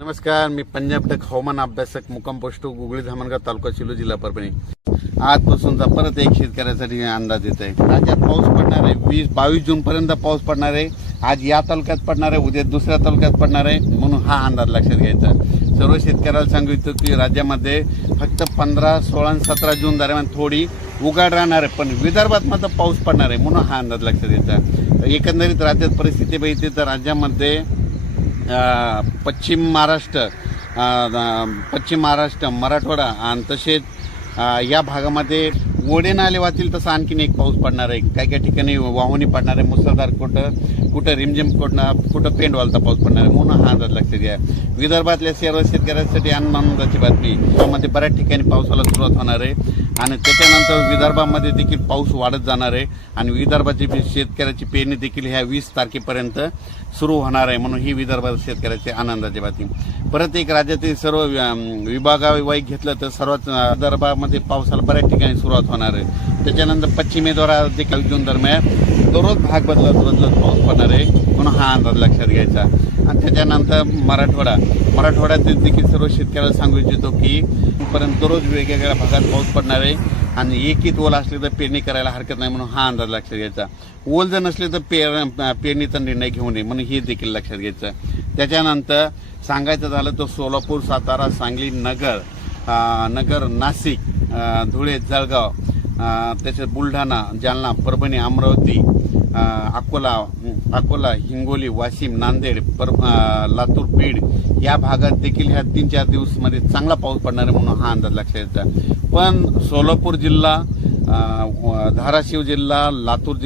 नमस्कार, मी पंजाब टक हवामान अभ्यासक मुक्काम पोस्ट गुगळी धामणगाव तालुका शिलो जिल्हा परभणी। आजपासूनचा परत एक शेतकऱ्यासाठी अंदाज येत आहे। राज्यात पाऊस पडणार आहे, 20-22 जून पर्यंत पाऊस पडणार आहे। आज या तालुक्यात पडणार आहे, उद्या दुसऱ्या तालुक्यात पडणार आहे, म्हणून हा अंदाज लक्षात घ्यायचा। सर्व शेतकऱ्याला सांगितलं की राज्यामध्ये फक्त 15, 16 आणि 17 जून दरम्यान थोडी उघाड राहणार आहे, पण विदर्भात मात्र पाऊस पडणार आहे, म्हणून हा अंदाज लक्षात घ्यायचा। एकंदरीत राज्यात परिस्थिती बघितली तर राज्यामध्ये पश्चिम महाराष्ट्र मराठवाडा आणि तसेच या भागामध्ये ओढे नाले वाहतील तसं आणखीन एक पाऊस पडणार आहे। काही ठिकाणी वाहुणी पडणार आहे, मुसळधार, कुठं रिमझिम, कुठं पेंडवालता पाऊस पडणार आहे, म्हणून हा अंदाज लक्षात घ्या। विदर्भातल्या सर्व शेतकऱ्यांसाठी आनंदाची बातमी, त्यामध्ये बऱ्याच ठिकाणी पावसाला सुरुवात होणार आहे आणि त्याच्यानंतर विदर्भामध्ये देखील पाऊस वाढत जाणार आहे आणि विदर्भाची शेतकऱ्याची पेरणी देखील ह्या 20 तारखेपर्यंत सुरू होणार आहे, म्हणून ही विदर्भात शेतकऱ्याची आनंदाची बातमी। परत एक राज्यातील सर्व विभागावाईज घेतलं तर सर्वात विदर्भामध्ये पावसाला बऱ्याच ठिकाणी सुरुवात होणार आहे। त्याच्यानंतर पश्चिमेद्वारा देखील जून दरम्यान दररोज भाग बदलत पाऊस पडणार आहे, म्हणून हा अंदाज लक्षात घ्यायचा। आणि त्याच्यानंतर मराठवाड्यात देखील सर्व शेतकऱ्याला सांगू इच्छितो की पर्यंत दररोज वेगवेगळ्या भागात पाऊस पडणार आहे आणि एकीत ओल असले तर पेरणी करायला हरकत नाही, म्हणून हा अंदाज लक्षात घ्यायचा। ओल जर नसले तर पेरणीचा निर्णय घेऊ नये, म्हणून हे देखील लक्षात घ्यायचं। त्याच्यानंतर सांगायचं झालं तर सोलापूर, सातारा, सांगली, नगर, नाशिक, धुळे, जळगाव, तसेच बुलढाणा, जालना, परभणी, अमरावती, अकोला, हिंगोली, वाशिम, नांदेड, लातूर, बीड या भागात देखील ह्या 3-4 दिवसामध्ये चांगला पाऊस पडणार आहे, म्हणून हा अंदाज लक्षात घ्यायचा। पण सोलापूर जिल्हा, धाराशिव जिल्हा, लातूर जिल्हा